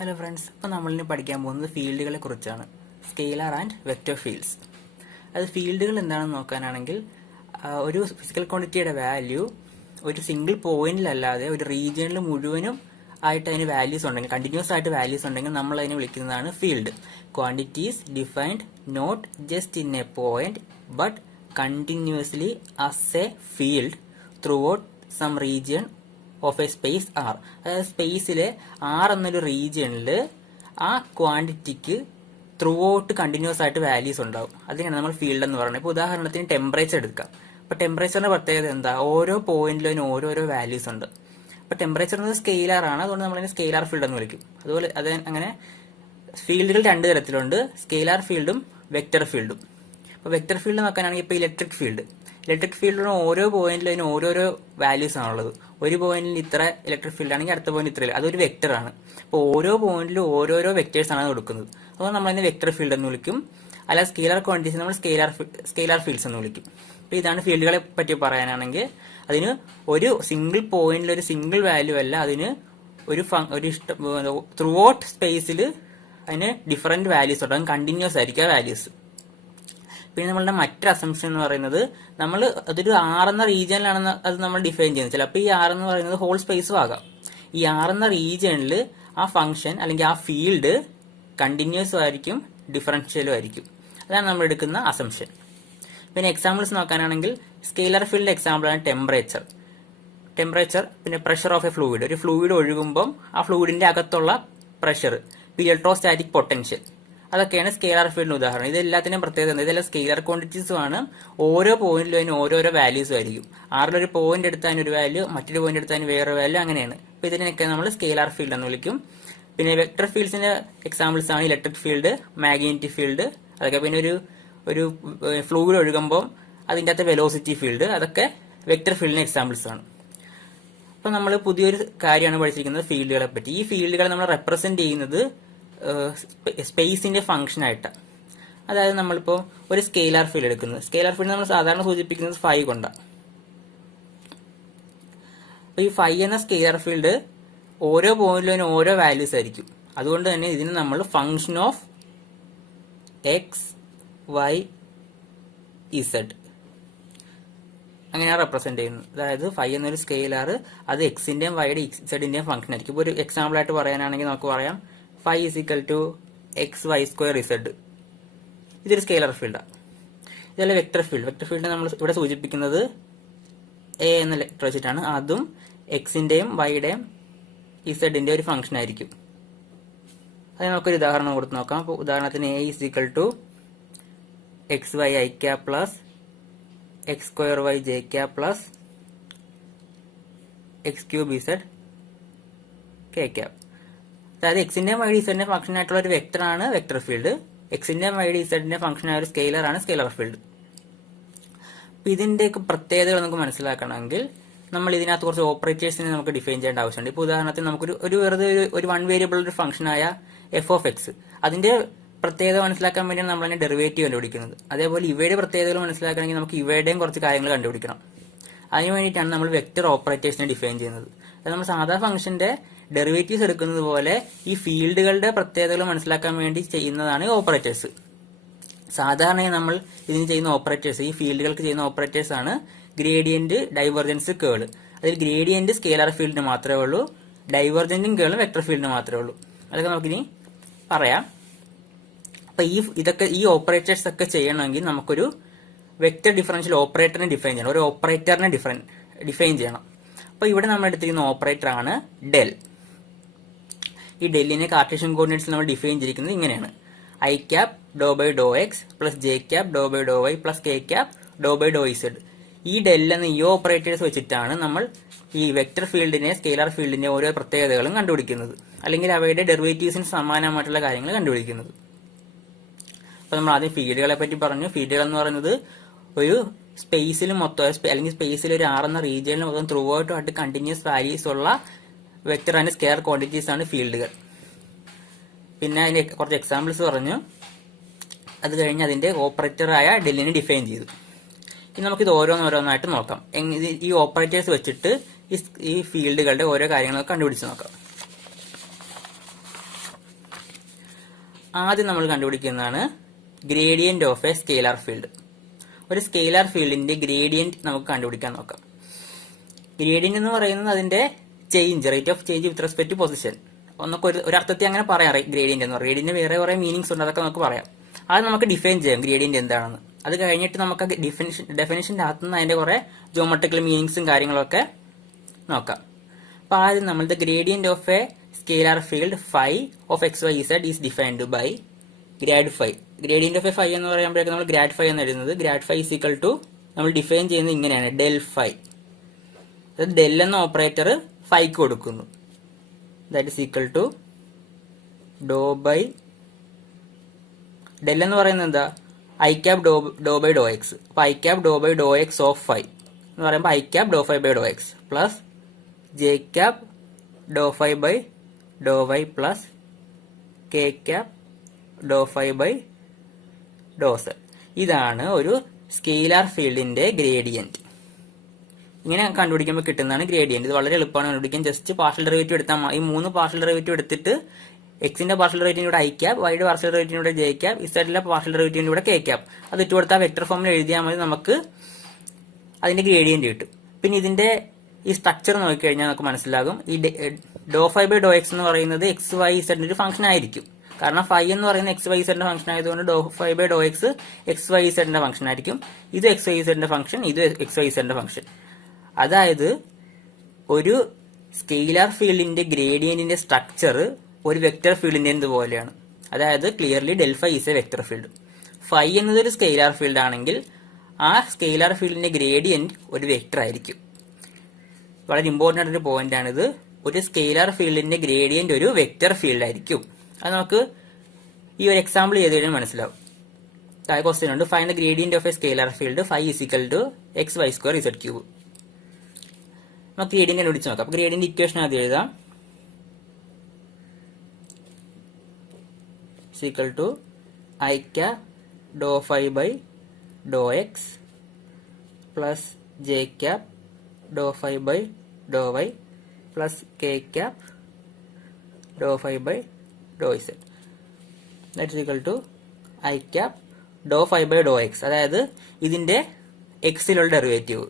Hello friends, ഇപ്പോൾ നമ്മളിനി പഠിക്കാൻ പോകുന്നത് ഫീൽഡുകളെ കുറിച്ചാണ്. Scalar and vector fields. അത് ഫീൽഡുകൾ എന്താണെന്ന് നോക്കാനാണെങ്കിൽ ഒരു ഫിസിക്കൽ ക്വാണ്ടിറ്റിയുടെ വാല്യൂ ഒരു സിംഗിൾ പോയിന്റിലല്ലാതെ ഒരു റീജിയനിൽ മുഴുവനും ആയിട്ട് അതിന് വാല്യൂസ് ഉണ്ടെങ്കിൽ, കണ്ടിന്യൂസ് ആയിട്ട് വാല്യൂസ് ഉണ്ടെങ്കിൽ നമ്മൾ അതിനെ വിളിക്കുന്നതാണ് field. Quantities defined not just in a point but continuously as a field throughout some region of a space R. അതായത് സ്പേസിലെ ആർ എന്നൊരു റീജിയനിൽ ആ ക്വാണ്ടിറ്റിക്ക് ത്രൂ ഔട്ട് കണ്ടിന്യൂസ് ആയിട്ട് വാല്യൂസ് ഉണ്ടാവും. അതിനാണ് നമ്മൾ ഫീൽഡ് എന്ന് പറയുന്നത്. ഇപ്പോൾ ഉദാഹരണത്തിന് ടെമ്പറേച്ചർ എടുക്കാം. അപ്പോൾ ടെമ്പറേച്ചറിന്റെ പ്രത്യേകത എന്താ? ഓരോ പോയിന്റിലും അതിന് ഓരോരോ വാല്യൂസ് ഉണ്ട്. അപ്പോൾ ടെമ്പറേച്ചർ എന്നത് സ്കെയിലാർ ആണ്, അതുകൊണ്ട് നമ്മളതിനെ സ്കെയിലാർ ഫീൽഡ് എന്ന് വിളിക്കും. അതുപോലെ അങ്ങനെ ഫീൽഡുകൾ രണ്ട് തരത്തിലുണ്ട്, സ്കെയിലാർ ഫീൽഡും വെക്റ്റർ ഫീൽഡും. ഇപ്പോൾ വെക്റ്റർ ഫീൽഡ് നോക്കാനാണെങ്കിൽ ഇപ്പോൾ ഇലക്ട്രിക് ഫീൽഡിന് ഓരോ പോയിന്റിലും അതിന് ഓരോരോ വാല്യൂസ് ആണുള്ളത്. ഒരു പോയിന്റിൽ ഇത്ര ഇലക്ട്രിക് ഫീൽഡ് ആണെങ്കിൽ അടുത്ത പോയിന്റ് ഇത്രയില്ല, അതൊരു വെക്റ്റർ ആണ്. അപ്പോൾ ഓരോ പോയിന്റിലും ഓരോരോ വെക്ടേഴ്സ് ആണ് കൊടുക്കുന്നത്. അതുകൊണ്ട് നമ്മൾ അതിനെ വെക്റ്റർ ഫീൽഡ് എന്ന് വിളിക്കും. അല്ല സ്കെയിലർ ക്വാണ്ടിറ്റീസ് നമ്മൾ സ്കെയിലാർ ഫീൽഡ്സ് എന്ന് വിളിക്കും. അപ്പോൾ ഇതാണ് ഫീൽഡുകളെ പറ്റി പറയാനാണെങ്കിൽ അതിന് ഒരു സിംഗിൾ പോയിന്റിൽ ഒരു സിംഗിൾ വാല്യൂ അല്ല, അതിന് ഒരു ത്രൂ ഔട്ട് സ്പേസിൽ അതിന് ഡിഫറെന്റ് വാല്യൂസ് ഉണ്ടാകും, കണ്ടിന്യൂസ് ആയിരിക്കും ആ വാല്യൂസ്. പിന്നെ നമ്മളുടെ മറ്റൊരു അസംഷൻ എന്ന് പറയുന്നത് നമ്മൾ അതൊരു ആർ എന്ന റീജിയനിലാണെന്ന് അത് നമ്മൾ ഡിഫൈൻ ചെയ്യുന്നത്. ചിലപ്പോൾ ഈ ആർ എന്ന് പറയുന്നത് ഹോൾ സ്പേസും ആകാം. ഈ ആർ എന്ന റീജിയനിൽ ആ ഫംഗ്ഷൻ അല്ലെങ്കിൽ ആ ഫീൽഡ് കണ്ടിന്യൂസും ആയിരിക്കും, ഡിഫറൻഷ്യലും ആയിരിക്കും. അതാണ് നമ്മൾ എടുക്കുന്ന അസംഷൻ. പിന്നെ എക്സാമ്പിൾസ് നോക്കാനാണെങ്കിൽ സ്കെയിലർ ഫീൽഡിന്റെ എക്സാമ്പിളാണ് ടെമ്പറേച്ചർ. പിന്നെ പ്രഷർ ഓഫ് എ ഫ്ലൂയിഡ്. ഒരു ഫ്ലൂയിഡ് ഒഴുകുമ്പോൾ ആ ഫ്ലൂയിഡിന്റെ അകത്തുള്ള പ്രഷർ, ഇലക്ട്രോസ്റ്റാറ്റിക് പൊട്ടൻഷ്യൽ, അതൊക്കെയാണ് സ്കെയിലർ ഫീൽഡിന് ഉദാഹരണം. ഇതെല്ലാത്തിനും പ്രത്യേകത, ഇതെല്ലാം സ്കെയിലർ ക്വാണ്ടിറ്റീസും ആണ്. ഓരോ പോയിന്റിലും അതിന് ഓരോരോ വാല്യൂസും ആയിരിക്കും. ആറിലൊരു പോയിന്റ് എടുത്താൽ ഒരു വാല്യൂ, മറ്റൊരു പോയിന്റ് എടുത്താൽ വേറെ വാല്യൂ, അങ്ങനെയാണ്. അപ്പൊ ഇതിനൊക്കെ നമ്മൾ സ്കെയിലർ ഫീൽഡ് എന്ന് വിളിക്കും. പിന്നെ വെക്ടർ ഫീൽഡ്സിന്റെ എക്സാമ്പിൾസ് ആണ് ഇലക്ട്രിക് ഫീൽഡ്, മാഗ്നറ്റിക് ഫീൽഡ്, അതൊക്കെ. പിന്നെ ഒരു ഫ്ലൂയിഡ് ഒഴുകുമ്പോൾ അതിൻ്റെ അകത്ത് വെലോസിറ്റി ഫീൽഡ്, അതൊക്കെ വെക്ടർ ഫീൽഡിന് എക്സാമ്പിൾസ് ആണ്. അപ്പൊ നമ്മൾ പുതിയൊരു കാര്യമാണ് പഠിച്ചിരിക്കുന്നത് ഫീൽഡുകളെ പറ്റി. ഈ ഫീൽഡുകളെ നമ്മൾ റെപ്രസെന്റ് ചെയ്യുന്നത് സ്പേസിന്റെ ഫംഗ്ഷൻ ആയിട്ടാണ്. അതായത് നമ്മളിപ്പോൾ ഒരു സ്കെയിലാർ ഫീൽഡ് എടുക്കുന്നത്, സ്കെയിലാർ ഫീൽഡ് നമ്മൾ സാധാരണ സൂചിപ്പിക്കുന്നത് ഫൈ കൊണ്ടാണ്. അപ്പൊ ഈ ഫൈ എന്ന സ്കെയിലാർ ഫീൽഡ് ഓരോ പോയിന്റിലും ഓരോ വാല്യൂസ് ആയിരിക്കും. അതുകൊണ്ട് തന്നെ ഇതിന് നമ്മൾ function of X Y Z അങ്ങനെയാണ് റെപ്രസെന്റ് ചെയ്യുന്നത്. അതായത് ഫൈ എന്നൊരു സ്കെയിലാർ അത് എക്സിന്റെയും വൈയുടെ ഇസഡിന്റെയും ഫംഗ്ഷൻ ആയിരിക്കും. ഇപ്പോൾ ഒരു എക്സാമ്പിൾ ആയിട്ട് പറയാനാണെങ്കിൽ നമുക്ക് പറയാം phi is equal to X Y square Z. ഇതൊരു സ്കെയിലർ ഫീൽഡാണ്. ഇതല്ല വെക്ടർ ഫീൽഡ് നമ്മൾ ഇവിടെ സൂചിപ്പിക്കുന്നത് എ എന്ന ലെറ്റർ വെച്ചിട്ടാണ്. അതും എക്സിന്റെയും വൈയുടെയും ഇസഡിന്റെ ഒരു ഫംഗ്ഷൻ ആയിരിക്കും. അത് നമുക്കൊരു ഉദാഹരണം കൊടുത്ത് നോക്കാം. അപ്പോൾ ഉദാഹരണത്തിന് A is equal to X Y I cap plus X square Y J cap plus X cube Z K cap. അതായത് എക്സിന്റെയും വൈയുടെ ഇസഡിന്റെ ഫംഗ്ഷൻ ആയിട്ടുള്ള ഒരു വെക്ടർ ആണ് വെക്ടർ ഫീൽഡ്. എക്സിന്റെയും വൈയുടെ ഇസഡിന്റെ ഫംഗ്ഷൻ ആയ ഒരു സ്കെയിലർ ആണ് സ്കെയിലർ ഫീൽഡ്. അപ്പൊ ഇതിന്റെയൊക്കെ പ്രത്യേകതകൾ നമുക്ക് മനസ്സിലാക്കണമെങ്കിൽ നമ്മൾ ഇതിനകത്ത് കുറച്ച് ഓപ്പറേറ്റേഴ്സിനെ നമുക്ക് ഡിഫൈൻ ചെയ്യേണ്ട ആവശ്യമുണ്ട്. ഇപ്പോൾ ഉദാഹരണത്തിന് നമുക്കൊരു വെറുതെ ഒരു വൺ വേരിയബിൾ ഒരു ഫംഗ്ഷൻ ആയ എഫ് ഓഫ് എക്സ്, അതിന്റെ പ്രത്യേകത മനസ്സിലാക്കാൻ വേണ്ടിയാണ് നമ്മൾ അതിന്റെ ഡെറിവേറ്റീവ് കണ്ടുപിടിക്കുന്നത്. അതേപോലെ ഇവയുടെ പ്രത്യേകതകൾ മനസ്സിലാക്കണമെങ്കിൽ നമുക്ക് ഇവയുടെയും കുറച്ച് കാര്യങ്ങൾ കണ്ടുപിടിക്കണം. അതിനു വേണ്ടിയിട്ടാണ് നമ്മൾ വെക്ടർ ഓപ്പറേറ്റേഴ്സിനെ ഡിഫൈൻ ചെയ്യുന്നത്. അത് നമ്മൾ സാധാ ഫംഗ്ഷന്റെ ഡെറിവേറ്റീവ്സ് എടുക്കുന്നത് പോലെ ഈ ഫീൽഡുകളുടെ പ്രത്യേകതകൾ മനസ്സിലാക്കാൻ വേണ്ടി ചെയ്യുന്നതാണ് ഓപ്പറേറ്റേഴ്സ്. സാധാരണയായി നമ്മൾ ഇതിന് ചെയ്യുന്ന ഓപ്പറേറ്റേഴ്സ്, ഈ ഫീൽഡുകൾക്ക് ചെയ്യുന്ന ഓപ്പറേറ്റേഴ്സ് ആണ് ഗ്രേഡിയന്റ്, ഡൈവർജൻസ്, കേൾ. അതിൽ ഗ്രേഡിയന്റ് സ്കെയിലർ ഫീൽഡിന് മാത്രമേ ഉള്ളൂ, ഡൈവർജന്റും കേളും വെക്ടർ ഫീൽഡിന് മാത്രമേ ഉള്ളൂ. അതൊക്കെ നമുക്കിനി പറയാം. അപ്പൊ ഈ ഓപ്പറേറ്റേഴ്സ് ഒക്കെ ചെയ്യണമെങ്കിൽ നമുക്കൊരു വെക്ടർ ഡിഫറൻഷ്യൽ ഓപ്പറേറ്ററിനെ ഡിഫൈൻ ചെയ്യണം, ഒരു ഓപ്പറേറ്ററിനെ ഡിഫൈൻ ചെയ്യണം. അപ്പൊ ഇവിടെ നമ്മൾ എടുത്തിരിക്കുന്ന ഓപ്പറേറ്റർ ആണ് ഡെൽ. ഈ ഡെല്ലിനെ കാർട്ടീഷ്യൻ കോർഡിനേറ്റ്സിൽ നമ്മൾ ഡിഫൈൻ ചെയ്തിരിക്കുന്നത് ഇങ്ങനെയാണ്: I cap Dr by Dr X plus J cap Dr by Dr Y plus K cap Dr by Dr Z. ഈ ഡെൽ എന്ന ഈ ഓപ്പറേറ്റേഴ്സ് വെച്ചിട്ടാണ് നമ്മൾ ഈ വെക്ടർ ഫീൽഡിനെ, സ്കെയിലർ ഫീൽഡിന്റെ ഓരോ പ്രത്യേകതകളും കണ്ടുപിടിക്കുന്നത്, അല്ലെങ്കിൽ അവയുടെ ഡെറിവേറ്റീവ്സിന് സമാനമായിട്ടുള്ള കാര്യങ്ങൾ കണ്ടുപിടിക്കുന്നത്. അപ്പൊ നമ്മൾ ആദ്യം ഫീൽഡുകളെ പറ്റി പറഞ്ഞു. ഫീൽഡുകൾ എന്ന് പറയുന്നത് ഒരു സ്പേസിൽ മൊത്തം, അല്ലെങ്കിൽ സ്പേസിൽ ഒരു ആർ എന്ന റീജിയനിൽ മൊത്തം ത്രൂ ഔട്ട് ആയിട്ട് കണ്ടിന്യൂസ് വാല്യൂസ് ഉള്ള വെക്ടർ ആൻഡ് സ്കെയിലർ ക്വാണ്ടിറ്റീസ് ആണ് ഫീൽഡുകൾ. പിന്നെ അതിന്റെ കുറച്ച് എക്സാമ്പിൾസ് പറഞ്ഞു. അത് കഴിഞ്ഞ് അതിന്റെ ഓപ്പറേറ്റർ ആയ ഡെല്ലിനെ ഡിഫൈൻ ചെയ്തു. ഇനി നമുക്കിത് ഓരോന്നോരോന്നായിട്ട് നോക്കാം. ഈ ഓപ്പറേറ്റേഴ്സ് വെച്ചിട്ട് ഈ ഫീൽഡുകളുടെ ഓരോ കാര്യങ്ങളൊക്കെ കണ്ടുപിടിച്ച് നോക്കാം. ആദ്യം നമ്മൾ കണ്ടുപിടിക്കുന്നതാണ് gradient of a scalar field. ഒരു സ്കേലാർ ഫീൽഡിന്റെ ഗ്രേഡിയന്റ് നമുക്ക് കണ്ടുപിടിക്കാൻ നോക്കാം. ഗ്രേഡിയന്റ് എന്ന് പറയുന്നത് അതിന്റെ change, rate of change with respect to position. ഒരു അർത്ഥത്തിൽ അങ്ങനെ പറയാം ഗ്രേഡിയന്റ് എന്ന് പറയും. ഗ്രേഡിയന്റ് വേറെ കുറെ മീനിങ്സ് ഉണ്ട്, അതൊക്കെ നമുക്ക് പറയാം. അത് നമുക്ക് ഡിഫൈൻ ചെയ്യാം ഗ്രേഡിയന്റ് എന്താണെന്ന്. അത് കഴിഞ്ഞിട്ട് നമുക്ക് ഡെഫിനിഷന്റെ അകത്ത് നിന്ന് അതിന്റെ കുറെ ജോമെട്രിക്കൽ മീനിങ്സും കാര്യങ്ങളൊക്കെ നോക്കാം. അപ്പൊ ആദ്യം നമ്മൾ the gradient of a scalar field phi of X Y z is defined by grad phi. Gradient of a phi എന്ന് പറയുമ്പോഴേക്കും നമ്മൾ ഗ്രാഡ് ഫൈ എന്ന് എഴുതുന്നത്. Grad phi is equal to നമ്മൾ ഡിഫൈൻ ചെയ്യുന്നത് ഇങ്ങനെയാണ്, ഡെൽ ഫൈ. ഡെൽ എന്ന operator ഫൈക്ക് കൊടുക്കുന്നു. That is equal to do by, del എന്ന് പറയുന്നത് എന്താ, I cap Dr by Dr x. അപ്പൊ I cap Dr by Dr X of phi എന്ന് പറയുമ്പോൾ I cap doe phi by Dr X plus J cap doe phi by Dr Y plus K cap doe phi by doe Z. ഇതാണ് ഒരു scalar ഫീൽഡിന്റെ gradient. ഇങ്ങനെ കണ്ടുപിടിക്കുമ്പോൾ കിട്ടുന്നതാണ് gradient. ഇത് വളരെ എളുപ്പമാണ് കണ്ടുപിടിക്കാൻ. ജസ്റ്റ് പാർഷ്യൽ ഡെറിവേറ്റീവ് എടുത്താൽ ഈ 3 പാർഷ്യൽ ഡെറിവേറ്റീവ് എടുത്തിട്ട് എക്സിന്റെ പാർഷ്യൽ ഡെറിവേറ്റീവിന്റെ ഐ ക്യാപ്, വൈയുടെ പാർഷ്യൽ ഡെറിവേറ്റീവിന്റെ ജെ ക്യാപ്, ഇസഡിലെ പാർഷ്യൽ ഡെറിവേറ്റീവിന്റെ കെ ക്യാപ് അത് ഇട്ട് കൊടുത്താൽ വെക്ടർ ഫോമിൽ എഴുതിയാൽ മതി, നമുക്ക് അതിന്റെ ഗ്രേഡിയന്റ് കിട്ടും. പിന്നെ ഇതിന്റെ ഈ സ്ട്രക്ചർ നോക്കിക്കഴിഞ്ഞാൽ നമുക്ക് മനസ്സിലാകും. ഈ ഡോ ഫൈ ബൈ ഡോ എക്സ് എന്ന് പറയുന്നത് എക്സ് വൈ ഇസഡിന്റെ ഒരു ഫംഗ്ഷൻ ആയിരിക്കും. കാരണം ഫൈ എന്ന് പറയുന്നത് എക്സ് വൈ ഇസഡിന്റെ ഫംഗ്ഷൻ ആയതുകൊണ്ട് do phi by Dr x x y ഇസഡിന്റെ ഫംഗ്ഷൻ ആയിരിക്കും. ഇത് എക്സ് വൈ ഇസഡിന്റെ ഫംഗ്ഷൻ, ഇത് എക്സ് വൈ ഇസഡിന്റെ ഫംഗ്ഷൻ. അതായത് ഒരു സ്കെയിലാർ ഫീൽഡിന്റെ ഗ്രേഡിയന്റിന്റെ സ്ട്രക്ചർ ഒരു വെക്ടർ ഫീൽഡിന്റെ പോലെയാണ്. അതായത് clearly del phi is a vector field. Phi എന്നതൊരു സ്കെയിലാർ ഫീൽഡ് ആണെങ്കിൽ ആ സ്കെയിലാർ ഫീൽഡിന്റെ ഗ്രേഡിയന്റ് ഒരു വെക്ടർ ആയിരിക്കും. വളരെ ഇമ്പോർട്ടന്റ് ആയിട്ടൊരു പോയിന്റ് ആണിത്. ഒരു സ്കെയിലാർ ഫീൽഡിന്റെ ഗ്രേഡിയന്റ് ഒരു വെക്ടർ ഫീൽഡ് ആയിരിക്കും. അത് നമുക്ക് ഈ ഒരു എക്സാമ്പിൾ ചെയ്ത് കഴിഞ്ഞാൽ മനസ്സിലാവും. താഴെ ക്വസ്റ്റ്യൻ ഉണ്ട്, find the gradient of a scalar field phi is equal to X Y square Z cube. നമുക്ക് ഗ്രേഡിയന്റ് കണ്ടുപിടിച്ച് നോക്കാം. അപ്പൊ ഗ്രേഡിയന്റ് ഇക്വേഷൻ ആദ്യം എഴുതാം. Equal to I cap doe phi by Dr X plus J cap doe phi by Dr Y plus K cap doe phi by Dr Z. That is equal to I cap doe phi by Dr X, അതായത് ഇതിന്റെ എക്സിലുള്ള derivative.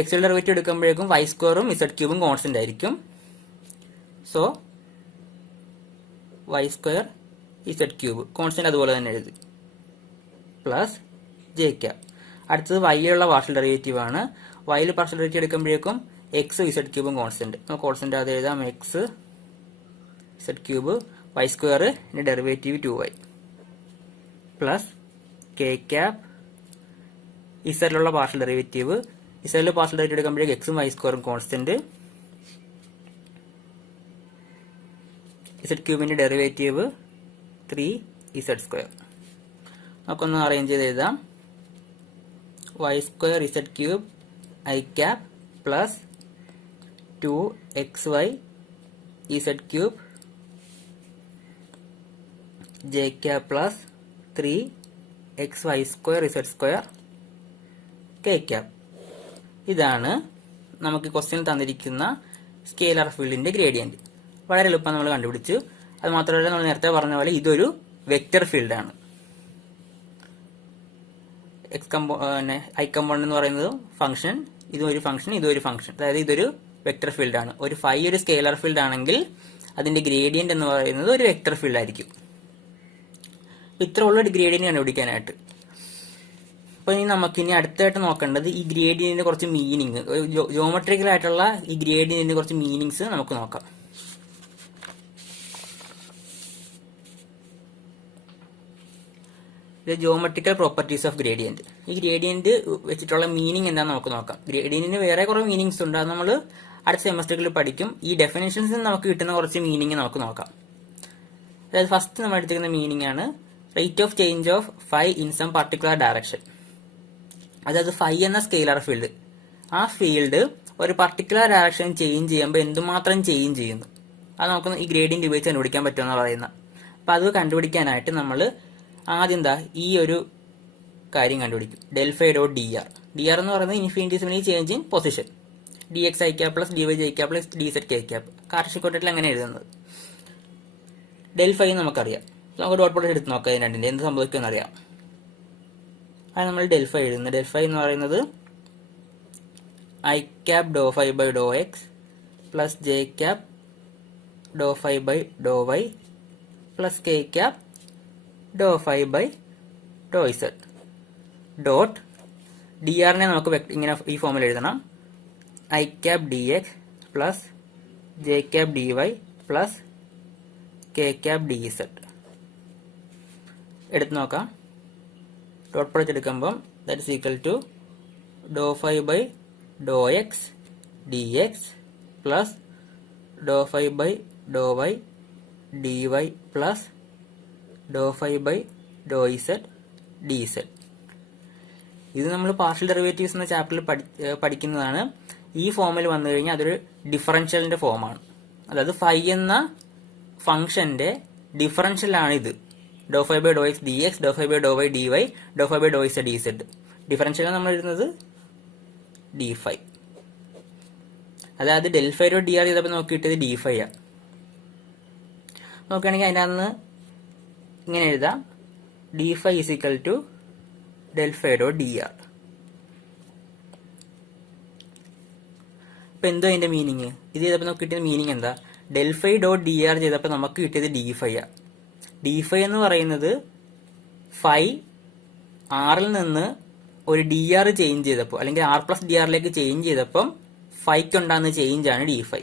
എക്സിൽ derivative എടുക്കുമ്പോഴേക്കും Y സ്ക്വയറും Z ക്യൂബും constant ആയിരിക്കും. So Y square Z cube constant അതുപോലെ തന്നെ എഴുതി പ്ലസ് ജെ ക്യാപ്. അടുത്തത് വൈയിലുള്ള പാർഷ്യൽ ഡെറിവേറ്റീവ് ആണ്. വൈയിൽ പാർഷ്യൽ ഡെറിവേറ്റീവ് എടുക്കുമ്പോഴേക്കും എക്സ് ഇസഡ് ക്യൂബും കോൺസ്റ്റന്റ്. നമുക്ക് കോൺസ്റ്റന്റ് അത് എഴുതാം, X Z cube Y square derivative 2y plus K cap ഇസഡിലുള്ള പാർഷ്യൽ ഡെറിവേറ്റീവ്. ഇസഡിൽ പാർഷ്യൽ ഡെറിവേറ്റീവ് എടുക്കുമ്പോഴേക്കും എക്സും വൈ സ്ക്വയറും കോൺസ്റ്റന്റ്, ഇസഡ് ക്യൂബിന്റെ ഡെറിവേറ്റീവ് 3z സ്ക്വയർ. നമുക്കൊന്ന് അറേഞ്ച് ചെയ്ത് എഴുതാം. Y square Z cube I cap plus 2xy Z cube J cap plus 3xy square Z square K cap. ഇതാണ് നമുക്ക് ക്വസ്റ്റ്യനിൽ തന്നിരിക്കുന്ന സ്കെയിലാർ ഫീൽഡിന്റെ ഗ്രേഡിയന്റ്. വളരെ എളുപ്പം നമ്മൾ കണ്ടുപിടിച്ചു. അത് മാത്രമല്ല, നമ്മൾ നേരത്തെ പറഞ്ഞ പോലെ ഇതൊരു വെക്ടർ ഫീൽഡാണ്. ഐ കമ്പോണന്റ് എന്ന് പറയുന്നത് ഫംഗ്ഷൻ, ഇതും ഒരു ഫംഗ്ഷൻ, ഇതും ഒരു ഫംഗ്ഷൻ. അതായത് ഇതൊരു വെക്ടർ ഫീൽഡാണ്. ഒരു ഫൈ ഒരു സ്കെയിലാർ ഫീൽഡ് ആണെങ്കിൽ അതിന്റെ ഗ്രേഡിയന്റ് എന്ന് പറയുന്നത് ഒരു വെക്ടർ ഫീൽഡ് ആയിരിക്കും. ഇത്ര ഉള്ള ഗ്രേഡിയന്റ് കണ്ടുപിടിക്കാനായിട്ട്. അപ്പൊ ഇനി നമുക്കിനി അടുത്തായിട്ട് നോക്കേണ്ടത് ഈ ഗ്രേഡിയന്റിന്റെ കുറച്ച് മീനിങ്, ജോമെട്രിക്കൽ ആയിട്ടുള്ള ഈ ഗ്രേഡിയന്റിന്റെ കുറച്ച് മീനിങ്സ് നമുക്ക് നോക്കാം. Geometrical properties of gradient. ഈ ഗ്രേഡിയന്റ് വെച്ചിട്ടുള്ള മീനിങ് എന്താണെന്ന് നമുക്ക് നോക്കാം. ഗ്രേഡിയന്റിന് വേറെ കുറെ മീനിങ്സ് ഉണ്ട്, അത് നമ്മൾ അടുത്ത സെമസ്റ്ററിൽ പഠിക്കും. ഈ ഡെഫിനേഷൻസിൽ നമുക്ക് കിട്ടുന്ന കുറച്ച് മീനിങ് നമുക്ക് നോക്കാം. അതായത് ഫസ്റ്റ് നമ്മൾ എടുത്തിരിക്കുന്ന മീനിങ് ആണ് rate of change of phi in some particular direction. അതായത് ഫൈ എന്ന സ്കെയിലർ ഫീൽഡ്, ആ ഫീൽഡ് ഒരു പർട്ടിക്കുലർ ഡയറക്ഷൻ ചേഞ്ച് ചെയ്യുമ്പോൾ എന്തുമാത്രം ചേഞ്ച് ചെയ്യുന്നു അത് നമുക്ക് ഈ ഗ്രേഡിയന്റ് ഉപയോഗിച്ച് കണ്ടുപിടിക്കാൻ പറ്റുമെന്ന് പറയുന്നത്. അപ്പൊ അത് കണ്ടുപിടിക്കാനായിട്ട് നമ്മൾ ആദ്യം എന്താ ഈ ഒരു കാര്യം കണ്ടുപിടിക്കും, del phi dot D R. D R എന്ന് പറയുന്നത് infinitesimally change in position. D X I cap plus D Y J cap plus D Z K cap. കാർഷികോട്ടത്തിൽ അങ്ങനെ എഴുതുന്നത്. ഡെൽ ഫൈ നമുക്കറിയാം. നമുക്ക് ഡോട്ട് പ്രോഡക്റ്റ് എടുത്ത് നോക്കാം. ഇതിന് രണ്ടിൻ്റെ എന്ത് സംഭവിക്കുമെന്ന് അറിയാം. അത് നമ്മൾ ഡെൽ ഫൈ എഴുതുന്നത്. ഡെൽ ഫൈ എന്ന് പറയുന്നത് I cap doe phi by Dr X plus J cap doe phi by Dr Y plus K cap doe phi by Dr Z dot D ആറിനെ നമുക്ക് ഇങ്ങനെ ഈ ഫോമിൽ എഴുതണം. I cap D X plus J cap D Y plus K cap D Z. എടുത്ത് നോക്കാം. Dot product എടുക്കുമ്പം that is equal to doe phi by Dr X D X plus doe phi by Dr Y D Y plus doe phi by Dr Z D Z. ഇത് നമ്മൾ partial derivatives എന്ന ചാപ്റ്ററിൽ പഠിക്കുന്നതാണ്. ഈ ഫോമിൽ വന്നു കഴിഞ്ഞാൽ അതൊരു ഡിഫറൻഷ്യലിന്റെ ഫോമാണ്. അതായത് ഫൈ എന്ന ഫംഗ്ഷന്റെ ഡിഫറൻഷ്യലാണ് ഇത്. ഡോ phi by Dr X D X, ഡോ phi by Dr Y D Y, ഡോ phi by Dr Z D Z. Differential നമ്മൾ എഴുതുന്നത് ഡി ഫൈ. അതായത് del phi dot D R ചെയ്തപ്പോൾ നോക്കിയിട്ടത് ഡി ഫൈ ആണ്. നോക്കുകയാണെങ്കിൽ അതിൻ്റെ അന്ന് ഇങ്ങനെ എഴുതാം. D phi is equal to del phi dot D R. ഇപ്പൊ എന്തോ അതിന്റെ മീനിങ്? ഇത് ചെയ്തപ്പോൾ നമുക്ക് കിട്ടിയത് മീനിങ് എന്താ? Del phi dot D R ചെയ്തപ്പോൾ നമുക്ക് കിട്ടിയത് ഡി ഫൈ ആ. ഡി ഫൈ എന്ന് പറയുന്നത് ഫൈ ആറിൽ നിന്ന് ഒരു ഡി ആർ ചേഞ്ച് ചെയ്തപ്പോൾ, അല്ലെങ്കിൽ ആർ പ്ലസ് ഡി ആറിലേക്ക് ചേഞ്ച് ചെയ്തപ്പം ഫൈക്ക് ഉണ്ടാകുന്ന ചേഞ്ച് ആണ് ഡി ഫൈ.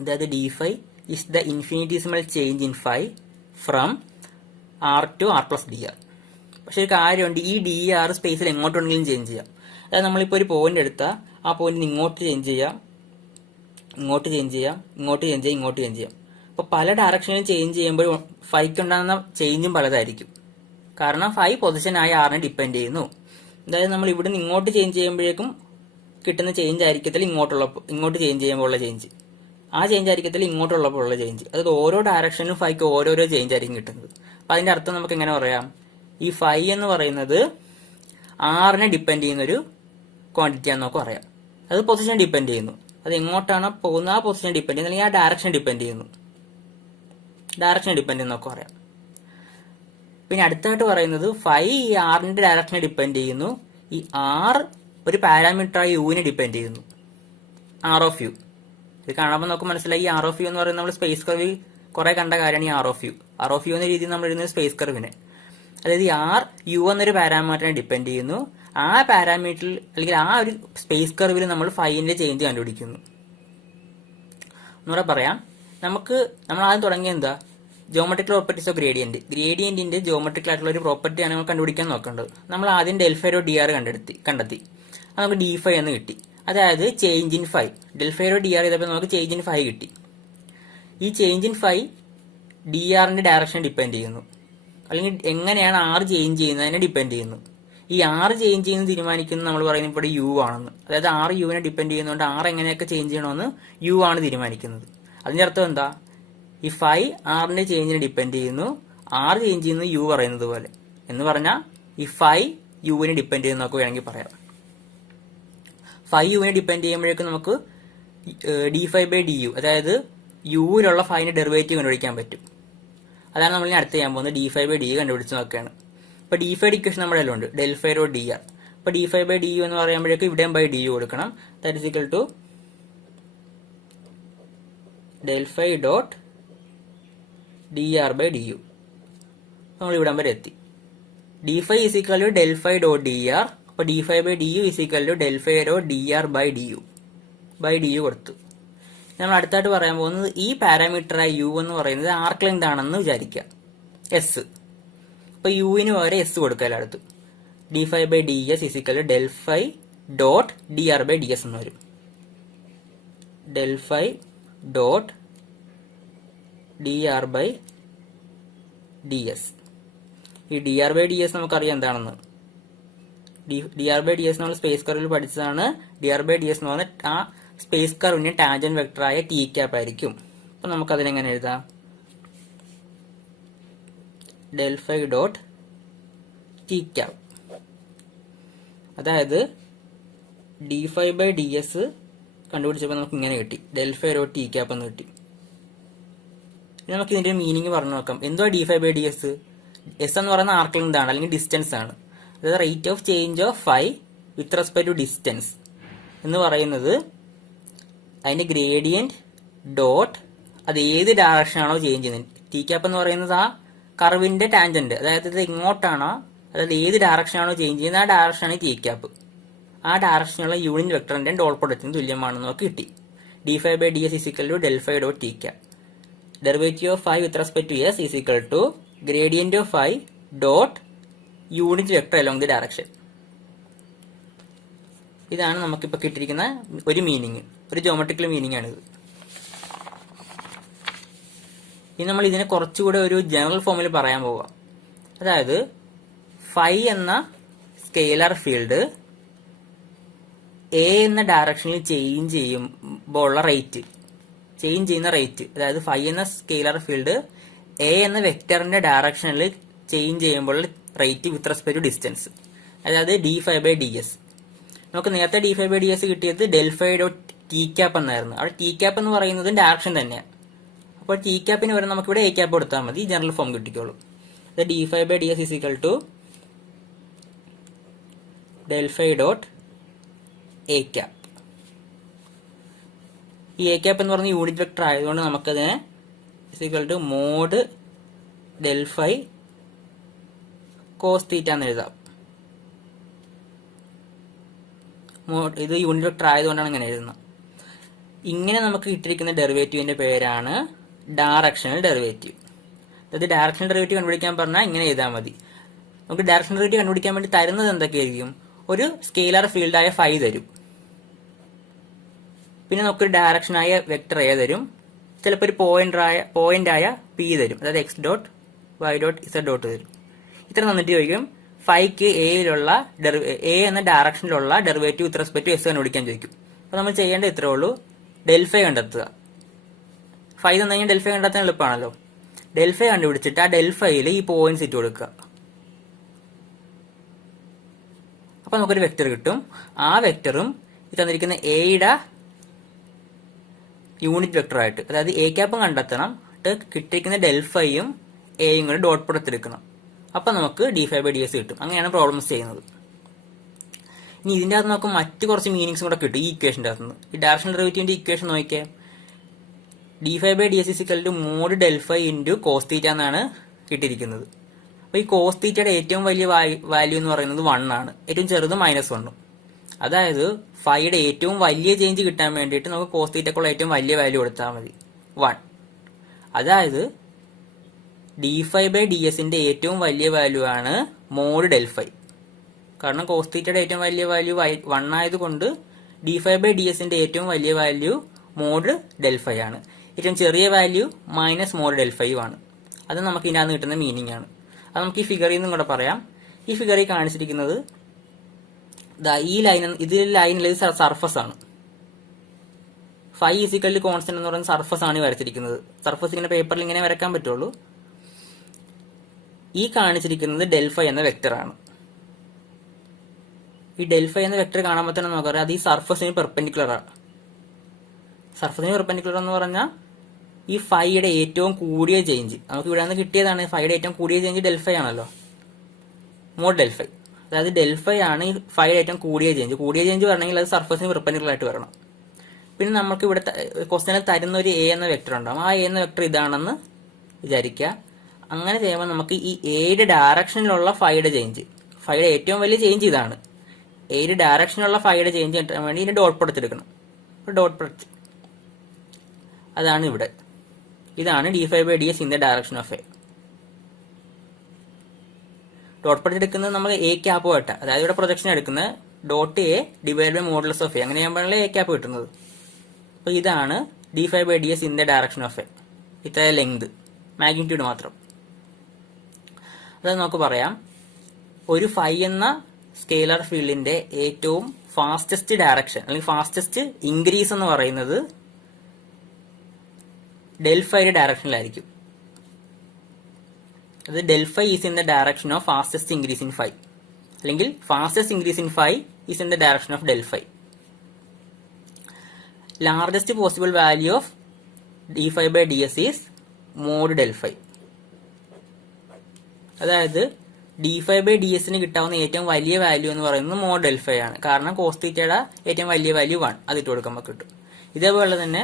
അതായത് D phi is the infinitesimal change in phi from R to R plus D R. പക്ഷെ ഒരു കാര്യമുണ്ട്, ഈ ഡി ആർ സ്പേസിൽ എങ്ങോട്ടുണ്ടെങ്കിലും ചേഞ്ച് ചെയ്യാം. അതായത് നമ്മളിപ്പോൾ ഒരു പോയിന്റ് എടുത്താൽ ആ പോയിന്റിന് ഇങ്ങോട്ട് ചേഞ്ച് ചെയ്യാം, ഇങ്ങോട്ട് ചേഞ്ച് ചെയ്യാം, ഇങ്ങോട്ട് ചേഞ്ച് ചെയ്യാം, ഇങ്ങോട്ട് ചേഞ്ച് ചെയ്യാം. അപ്പോൾ പല ഡയറക്ഷനിലും ചേഞ്ച് ചെയ്യുമ്പോൾ ഫൈക്ക് ഉണ്ടാകുന്ന ചേഞ്ചും പലതായിരിക്കും. കാരണം ഫൈ പൊസിഷനായി ആറിനെ ഡിപ്പെൻഡ് ചെയ്യുന്നു. അതായത് നമ്മൾ ഇവിടെ നിന്ന് ഇങ്ങോട്ട് ചേഞ്ച് ചെയ്യുമ്പോഴേക്കും കിട്ടുന്ന ചേഞ്ച് ആയിരിക്കത്തില്ല ഇങ്ങോട്ട് ചേഞ്ച് ചെയ്യുമ്പോൾ ഉള്ള ചേഞ്ച്. ആ ചേഞ്ച് ആയിരിക്കത്തില്ല ഇങ്ങോട്ടുള്ളപ്പോൾ ഉള്ള ചേഞ്ച്. അതായത് ഓരോ ഡയറക്ഷനിലും ഫൈക്ക് ഓരോരോ ചേഞ്ച് ആയിരിക്കും കിട്ടുന്നത്. അപ്പം അതിന്റെ അർത്ഥം നമുക്ക് എങ്ങനെ പറയാം? ഈ ഫൈ എന്ന് പറയുന്നത് ആറിനെ ഡിപ്പെൻഡ് ചെയ്യുന്ന ഒരു ക്വാണ്ടിറ്റി ആണെന്ന് നമുക്ക് പറയാം. അത് പൊസിഷൻ ഡിപ്പെൻഡ് ചെയ്യുന്നു. അത് എങ്ങോട്ടാണ് പോകുന്നത് ആ പൊസിഷൻ ഡിപ്പെൻഡ് ചെയ്യുന്നു, അല്ലെങ്കിൽ ആ ഡയറക്ഷൻ ഡിപ്പെൻഡ് ചെയ്യുന്നു. ഡയറക്ഷൻ ഡിപ്പെൻഡ് ചെയ്യുന്ന നമുക്ക് പറയാം. പിന്നെ അടുത്തായിട്ട് പറയുന്നത് ഫൈ ഈ ആറിന്റെ ഡയറക്ഷനെ ഡിപ്പെൻഡ് ചെയ്യുന്നു. ഈ ആർ ഒരു പാരാമീറ്ററായി യുവിനെ ഡിപ്പെൻഡ് ചെയ്യുന്നു. ആർ ഓഫ് യു ഇത് കാണുമ്പോൾ നമുക്ക് മനസ്സിലായി. ഈ ആർ ഓഫ് യു എന്ന് പറയുന്നത് നമ്മൾ സ്പേസ് കർവിൽ കുറെ കണ്ട കാര്യമാണ്. ഈ ആർ ഓഫ് യു എന്ന രീതിയിൽ നമ്മൾ എഴുതുന്ന സ്പേസ് കർവിനെ. അതായത് ഈ ആർ യു എന്നൊരു പാരാമീറ്ററിനെ ഡിപ്പെൻഡ് ചെയ്യുന്നു. ആ പാരാമീറ്ററിൽ അല്ലെങ്കിൽ ആ ഒരു സ്പേസ് കർവിൽ നമ്മൾ ഫൈന്റെ ചേഞ്ച് കണ്ടുപിടിക്കുന്നു. ഒന്നുകൂടെ പറയാം. നമ്മൾ ആദ്യം തുടങ്ങിയ എന്താ? Geometrical properties of gradient. ഗ്രേഡിയന്റിന്റെ ജോമെട്രിക്കൽ ആയിട്ടുള്ള ഒരു പ്രോപ്പർട്ടിയാണ് നമ്മൾ കണ്ടുപിടിക്കാൻ നോക്കേണ്ടത്. നമ്മൾ ആദ്യം del phi dot D R കണ്ടെത്തി. അത് നമുക്ക് ഡി ഫൈ എന്ന് കിട്ടി. അതായത് change in phi. Del phi dot D R ചെയ്തപ്പോൾ നമുക്ക് ചേഞ്ച് ഇൻ ഫൈ കിട്ടി. ഈ ചേഞ്ച് ഇൻ ഫൈ ഡി ആറിന്റെ ഡയറക്ഷൻ ഡിപ്പെൻഡ് ചെയ്യുന്നു, അല്ലെങ്കിൽ എങ്ങനെയാണ് ആർ ചേഞ്ച് ചെയ്യുന്നതിനെ ഡിപ്പെൻഡ് ചെയ്യുന്നു. ഈ ആർ ചേഞ്ച് ചെയ്യുന്നത് തീരുമാനിക്കുന്നത് നമ്മൾ പറയുന്നത് ഇവിടെ യു ആണെന്ന്. അതായത് ആർ യുവിനെ ഡിപ്പെൻഡ് ചെയ്യുന്നതുകൊണ്ട് ആർ എങ്ങനെയൊക്കെ ചേഞ്ച് ചെയ്യണമെന്ന് യു ആണ് തീരുമാനിക്കുന്നത്. അതിന്റെ അർത്ഥം എന്താ? ഈ ഫൈ ആറിന്റെ ചേഞ്ചിനെ ഡിപ്പെൻഡ് ചെയ്യുന്നു, ആർ ചേഞ്ച് ചെയ്യുന്നു യു പറയുന്നത് പോലെ. എന്ന് പറഞ്ഞാൽ ഈ ഫൈ യുവിനെ ഡിപ്പെൻഡ് ചെയ്യുന്ന നമുക്ക് വേണമെങ്കിൽ പറയാം. ഫൈ യുവിനെ ഡിപ്പെൻഡ് ചെയ്യുമ്പോഴേക്കും നമുക്ക് D phi by D U, അതായത് യുവിലുള്ള ഫൈന്റെ ഡെറിവേറ്റീവ് കണ്ടുപിടിക്കാൻ പറ്റും. അതാണ് നമ്മൾ ഇനി അടുത്ത് ചെയ്യാൻ പോകുന്നത്. D phi by D U കണ്ടുപിടിച്ച് നോക്കുകയാണ്. ഇപ്പൊ ഡി ഫൈ ഇക്വേഷൻ നമ്മുടെ എല്ലാം ഉണ്ട്, del phi dot D R. ഇപ്പൊ D phi by D U എന്ന് പറയുമ്പോഴേക്കും ഇവിടെയും ബൈ ഡി യു കൊടുക്കണം. That is equal to del phi dot D R by D U. നമ്മൾ ഇവിടം വരെ എത്തി. D phi is equal to del phi dot D R. അപ്പൊ D phi by D U is equal to del phi dot D R by D U കൊടുത്തു. നമ്മൾ അടുത്തായിട്ട് പറയാൻ പോകുന്നത് ഈ പാരാമീറ്ററായ യു എന്ന് പറയുന്നത് ആർക്ക് ലെങ്ത് ആണെന്ന് വിചാരിക്കാം, എസ്. അപ്പൊ യുവിന് പകരം എസ് കൊടുക്കുക അടുത്ത്. D phi by D S is equal to del phi dot D R by D S എന്ന് വരും. Del phi dot D R by D S. ഈ D R by D S നമുക്കറിയാം എന്താണെന്ന്. D R by D S നമ്മൾ space കർവിൽ പഠിച്ചതാണ്. D R by D S എന്ന് പറഞ്ഞാൽ ആ സ്പേസ് കർവിന് ടാൻജന്റ് വെക്ടറായ ടി ക്യാപ്പ് ആയിരിക്കും. അപ്പൊ നമുക്ക് അതിനെങ്ങനെ എഴുതാം? Del phi dot T cap. അതായത് D phi by D S കണ്ടുപിടിച്ചപ്പോൾ നമുക്ക് ഇങ്ങനെ കിട്ടി, del phi dot T cap എന്ന് കിട്ടി. ഇനി നമുക്ക് ഇതിന്റെ മീനിങ് പറഞ്ഞു നോക്കാം. എന്തുവാ d5/ds? എസ് എന്ന് പറയുന്ന ആർക്ക് ലെങ്ത് ആണ്, അല്ലെങ്കിൽ ഡിസ്റ്റൻസ് ആണ്. അതായത് rate of change of phi with respect to distance എന്ന് പറയുന്നത് അതിന്റെ ഗ്രേഡിയന്റ് ഡോട്ട് അത് ഏത് ഡയറക്ഷൻ ആണോ ചേഞ്ച് ചെയ്യുന്നത്. ടി ക്യാപ്പ് എന്ന് പറയുന്നത് ആ കർവിന്റെ ടാൻജന്റ്, അതായത് ഇത് ഇങ്ങോട്ടാണോ, അതായത് ഏത് ഡയറക്ഷൻ ആണോ ചേഞ്ച് ചെയ്യുന്നത് ആ ഡയറക്ഷനാണ് ടി ക്യാപ്പ്. ആ ഡയറക്ഷനുള്ള യൂണിറ്റ് വെക്ടറിന്റെ ഡോട്ട് പ്രൊഡക്റ്റിന് തുല്യമാണെന്ന് നമുക്ക് കിട്ടി. d5/ds is equal to del phi dot t cap. Derivative of phi with respect to s is equal to gradient of phi dot unit vector along the direction. ഇതാണ് നമുക്കിപ്പോൾ കിട്ടിയിരിക്കുന്ന ഒരു meaning, ഒരു geometrical meaning ആണിത്. ഇനി നമ്മൾ ഇതിനെ കുറച്ചുകൂടെ ഒരു ജനറൽ ഫോമിൽ പറയാൻ പോവാം. അതായത് ഫൈ എന്ന സ്കെയിലർ ഫീൽഡ് എ എന്ന ഡയറക്ഷനിൽ ചേഞ്ച് ചെയ്യുമ്പോൾ ഉള്ള റേറ്റ്, ചേഞ്ച് ചെയ്യുന്ന റേറ്റ്, അതായത് ഫൈ എന്ന സ്കെയിലർ ഫീൽഡ് എ എന്ന വെക്ടറിന്റെ ഡയറക്ഷനിൽ ചേഞ്ച് ചെയ്യുമ്പോൾ rate with respect to distance, അതായത് d5/ds. നമുക്ക് നേരത്തെ d5/ds കിട്ടിയത് del phi dot t cap എന്നായിരുന്നു. അവിടെ t cap എന്ന് പറയുന്നത് ഡയറക്ഷൻ തന്നെയാണ്. അപ്പോൾ t capന് വരെ നമുക്കിവിടെ a cap കൊടുത്താൽ മതി, ജനറൽ ഫോം കിട്ടിക്കോളൂ. d5/ds is equal to del phi dot a cap. ഈ a cap എന്ന് പറഞ്ഞ യൂണിറ്റ് വെക്ടർ ആയതുകൊണ്ട് നമുക്കതിനെ is equal to mod del phi cos theta എന്ന് എഴുതാം. ഇത് യൂണിറ്റ് വെക്ടർ ആയതുകൊണ്ടാണ് ഇങ്ങനെ എഴുതുന്നത്. ഇങ്ങനെ നമുക്ക് കിട്ടിയിരിക്കുന്ന ഡെറിവേറ്റീവിന്റെ പേരാണ് ഡയറക്ഷണൽ ഡെറിവേറ്റീവ്. അതായത് ഡയറക്ഷണൽ ഡെറിവേറ്റീവ് കണ്ടുപിടിക്കാൻ പറഞ്ഞാൽ ഇങ്ങനെ എഴുതാൻ മതി. നമുക്ക് ഡയറക്ഷണൽ ഡെറിവേറ്റീവ് കണ്ടുപിടിക്കാൻ വേണ്ടി തരുന്നത് എന്തൊക്കെയായിരിക്കും? ഒരു സ്കെയിലർ ഫീൽഡായ ഫൈ തരും, പിന്നെ നമുക്കൊരു ഡയറക്ഷനായ വെക്ടർ എ തരും, ചിലപ്പോൾ ഒരു പോയിന്റായ പി തരും, അതായത് X dot Y dot Z dot തരും. ഇത്ര തന്നിട്ട് ചോദിക്കും ഫൈക്ക് എയിലുള്ള എ എന്ന ഡയറക്ഷനിലുള്ള derivative with respect to S കണ്ടുപിടിക്കാൻ ചോദിക്കും. അപ്പോൾ നമ്മൾ ചെയ്യേണ്ടത് ഇത്രേ ഉള്ളൂ, ഡെൽ ഫൈ കണ്ടെത്തുക. ഫൈ തന്നു കഴിഞ്ഞാൽ ഡെൽ ഫൈ കണ്ടെത്താൻ എളുപ്പമാണല്ലോ. ഡെൽ ഫൈ കണ്ടുപിടിച്ചിട്ട് ആ ഡെൽ ഫൈയിൽ ഈ പോയിന്റ്സ് ഇട്ട് കൊടുക്കുക. അപ്പൊ നമുക്കൊരു വെക്ടർ കിട്ടും. ആ വെക്ടറും ഈ തന്നിരിക്കുന്ന എയുടെ യൂണിറ്റ് വെക്ടർ ആയിട്ട്, അതായത് എ ക്യാപ്പും കണ്ടെത്തണം, കിട്ടിയിരിക്കുന്ന ഡെൽ ഫൈയും എയും കൂടെ ഡോട്ട് പ്രൊഡക്റ്റ് എടുക്കണം. അപ്പൊ നമുക്ക് d5/ds കിട്ടും. അങ്ങനെയാണ് പ്രോബ്ലംസ് ചെയ്യുന്നത്. ഇനി ഇതിന്റെ അകത്ത് നമുക്ക് മറ്റു കുറച്ച് മീനിങ്സും കൂടെ കിട്ടും ഈ ഇക്വേഷന്റെ അകത്ത് നിന്ന്. ഈ ഡയറക്ഷണൽ ഡെറിവേറ്റീവിന്റെ ഇക്വേഷൻ നോക്കിയേ, d5/ds is equal to mod del phi into cos theta എന്നാണ് കിട്ടിയിരിക്കുന്നത്. അപ്പൊ ഈ കോസ് തീറ്റയുടെ ഏറ്റവും വലിയ വാല്യൂ എന്ന് പറയുന്നത് 1 ആണ്, ഏറ്റവും ചെറുത് -1. അതായത് ഫൈയുടെ ഏറ്റവും വലിയ ചേഞ്ച് കിട്ടാൻ വേണ്ടിയിട്ട് നമുക്ക് കോസ് തീറ്റക്കുള്ള ഏറ്റവും വലിയ വാല്യൂ കൊടുത്താൽ മതി 1. അതായത് d5/dsന്റെ ഏറ്റവും വലിയ വാല്യൂ ആണ് മോഡ് ഡെൽ ഫൈ. കാരണം കോസ് തീറ്റയുടെ ഏറ്റവും വലിയ വാല്യൂ 1 ആയതുകൊണ്ട് d5/dsന്റെ ഏറ്റവും വലിയ വാല്യൂ മോഡ് ഡെൽ ഫൈ ആണ്. ഏറ്റവും ചെറിയ വാല്യൂ മോഡ് ഡെൽ ഫൈ ആണ്. അത് നമുക്ക് ഇതിനകത്ത് കിട്ടുന്ന മീനിങ് ആണ്. അത് നമുക്ക് ഈ ഫിഗറിൽ നിന്നും കൂടെ പറയാം. ഈ ഫിഗറിൽ കാണിച്ചിരിക്കുന്നത് ഈ ലൈൻ, ഇതിൽ ലൈനിൽ സർഫസ് ആണ്. ഫൈ ഈസിക്കലി കോൺസ്റ്റന്റ് എന്ന് പറയുന്ന സർഫസ് ആണ് വരച്ചിരിക്കുന്നത്. സർഫസ് ഇങ്ങനെ പേപ്പറിൽ ഇങ്ങനെ വരക്കാൻ പറ്റുള്ളൂ. ഈ കാണിച്ചിരിക്കുന്നത് ഡെൽ ഫൈ എന്ന വെക്ടർ ആണ്. ഈ ഡെൽ ഫൈ എന്ന വെക്ടർ കാണുമ്പോൾ തന്നെ നമുക്കറിയാം അത് ഈ സർഫസിന് പെർപെൻഡിക്കുലർ ആണ്. സർഫസിന് പെർപെൻഡിക്കുലർ എന്ന് പറഞ്ഞാൽ ഈ ഫൈയുടെ ഏറ്റവും കൂടിയ ചേഞ്ച് നമുക്ക് ഇവിടെ നിന്ന് കിട്ടിയതാണ്. ഫൈയുടെ ഏറ്റവും കൂടിയ ചേഞ്ച് ഡെൽ ഫൈ ആണല്ലോ, മോഡ് ഡെൽ ഫൈ. അതായത് ഡെൽ ഫൈ ആണ് ഈ ഫൈയുടെ ഏറ്റവും കൂടിയ ചേഞ്ച്. കൂടിയ ചേഞ്ച് വരണമെങ്കിൽ അത് സർഫസിന് പെർപെൻഡിക്കുലർ ആയിട്ട് വരണം. പിന്നെ നമുക്ക് ഇവിടെ ക്വസ്റ്റ്യനിൽ തരുന്ന ഒരു എ എന്ന വെക്ടർ ഉണ്ടാവും. ആ എ എന്ന വെക്ടർ ഇതാണെന്ന് വിചാരിക്കുക. അങ്ങനെ ചെയ്യുമ്പോൾ നമുക്ക് ഈ എയുടെ ഡയറക്ഷനിലുള്ള ഫൈയുടെ ചേഞ്ച്, ഫൈയുടെ ഏറ്റവും വലിയ ചേഞ്ച് ഇതാണ്. എയുടെ ഡയറക്ഷനിലുള്ള ഫൈയുടെ ചേഞ്ച് കിട്ടാൻ വേണ്ടി ഇതിന്റെ ഡോട്ട് പ്രൊഡക്റ്റ് എടുക്കണം. ഡോട്ട് പ്രൊഡക്റ്റ് അതാണ് ഇവിടെ. ഇതാണ് d5/ds in the direction of A. Dot product എടുക്കുന്നത് നമ്മൾ എ ക്യാപ്പ് ആയിട്ട്, അതായത് ഇവിടെ പ്രൊജക്ഷൻ എടുക്കുന്നത് dot A divide by modulus of A, അങ്ങനെ ചെയ്യുമ്പോഴാണ് എ ക്യാപ്പ് കിട്ടുന്നത്. അപ്പൊ ഇതാണ് d5/ds in the direction of A. ഇത്ര ലെങ്ത്, മാഗ്നിറ്റ്യൂഡ് മാത്രം. അത് നമുക്ക് പറയാം, ഒരു ഫൈ എന്ന സ്കെയിലർ ഫീൽഡിന്റെ ഏറ്റവും ഫാസ്റ്റസ്റ്റ് ഡയറക്ഷൻ അല്ലെങ്കിൽ ഫാസ്റ്റസ്റ്റ് ഇൻക്രീസ് എന്ന് പറയുന്നത് ഡെൽ ഫൈയുടെ ഡയറക്ഷനിലായിരിക്കും. അത് del phi is in the direction of fastest increase in phi, അല്ലെങ്കിൽ fastest increase in phi is in the direction of del phi. Largest possible value of d5/ds is mod del phi. അതായത് d5/ds കിട്ടാവുന്ന ഏറ്റവും വലിയ value എന്ന് പറയുന്നത് mode del phi ആണ്. കാരണം cos തീറ്റയുടെ ഏറ്റവും വലിയ വാല്യൂ 1 അതിട്ട് കൊടുക്കുമ്പോൾ കിട്ടും. ഇതേപോലെ തന്നെ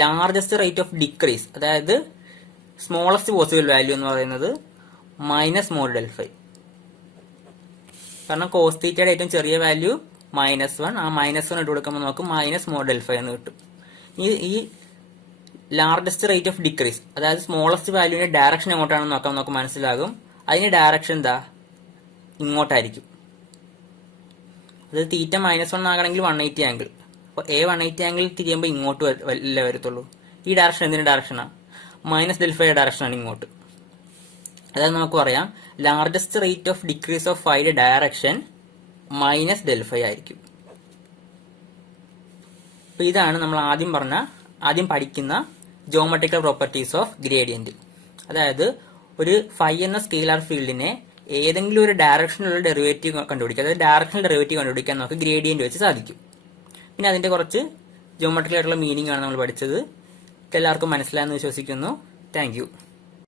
ലാർജസ്റ്റ് റേറ്റ് ഓഫ് ഡിക്രീസ്, അതായത് സ്മോളസ്റ്റ് പോസിബിൾ വാല്യൂ എന്ന് പറയുന്നത് മൈനസ് മോഡ് ഡെൽ ഫൈ. കാരണം കോസ് തീറ്റയുടെ ഏറ്റവും ചെറിയ വാല്യൂ -1, ആ -1 ഇട്ട് കൊടുക്കുമ്പോൾ നമുക്ക് മൈനസ് മോഡ് ഡെൽ ഫൈ എന്ന് കിട്ടും. ഈ ലാർജസ്റ്റ് റേറ്റ് ഓഫ് ഡിക്രീസ്, അതായത് സ്മോളസ്റ്റ് വാല്യൂവിന്റെ ഡയറക്ഷൻ എങ്ങോട്ടാണെന്ന് നോക്കാൻ നമുക്ക് മനസ്സിലാകും. അതിന്റെ ഡയറക്ഷൻ എന്താ? ഇങ്ങോട്ടായിരിക്കും. അതായത് തീറ്റ -1 ആകണമെങ്കിൽ 180 ആംഗിൾ. അപ്പോൾ A180 ആംഗിൾ തിരിയുമ്പോൾ ഇങ്ങോട്ട് അല്ലേ വരത്തുള്ളൂ. ഈ ഡയറക്ഷൻ എന്തിന്റെ ഡയറക്ഷനാണ്? മൈനസ് ഡെൽ ഫൈയുടെ ഡയറക്ഷനാണ് ഇങ്ങോട്ട്. അതായത് നമുക്ക് പറയാം largest rate of decrease of ഫൈയുടെ ഡയറക്ഷൻ മൈനസ് ഡെൽ ഫൈ ആയിരിക്കും. അപ്പൊ ഇതാണ് നമ്മൾ ആദ്യം പഠിക്കുന്ന ജോമെട്രിക്കൽ പ്രോപ്പർട്ടീസ് ഓഫ് ഗ്രേഡിയന്റ്. അതായത് ഒരു ഫൈ എന്ന സ്കെയിലാർ ഫീൽഡിനെ ഏതെങ്കിലും ഒരു ഡയറക്ഷനിലുള്ള ഡെറിവേറ്റീവ് കണ്ടുപിടിക്കുക, അതായത് ഡയറക്ഷണൽ ഡെറിവേറ്റീവ് കണ്ടുപിടിക്കാൻ നമുക്ക് ഗ്രേഡിയന്റ് വെച്ച് സാധിക്കും. പിന്നെ അതിന്റെ കുറച്ച് ജോമെട്രിക്കൽ ആയിട്ടുള്ള മീനിങ് ആണ് നമ്മൾ പഠിച്ചത്. എല്ലാവർക്കും മനസ്സിലായെന്ന് വിശ്വസിക്കുന്നു. Thank you.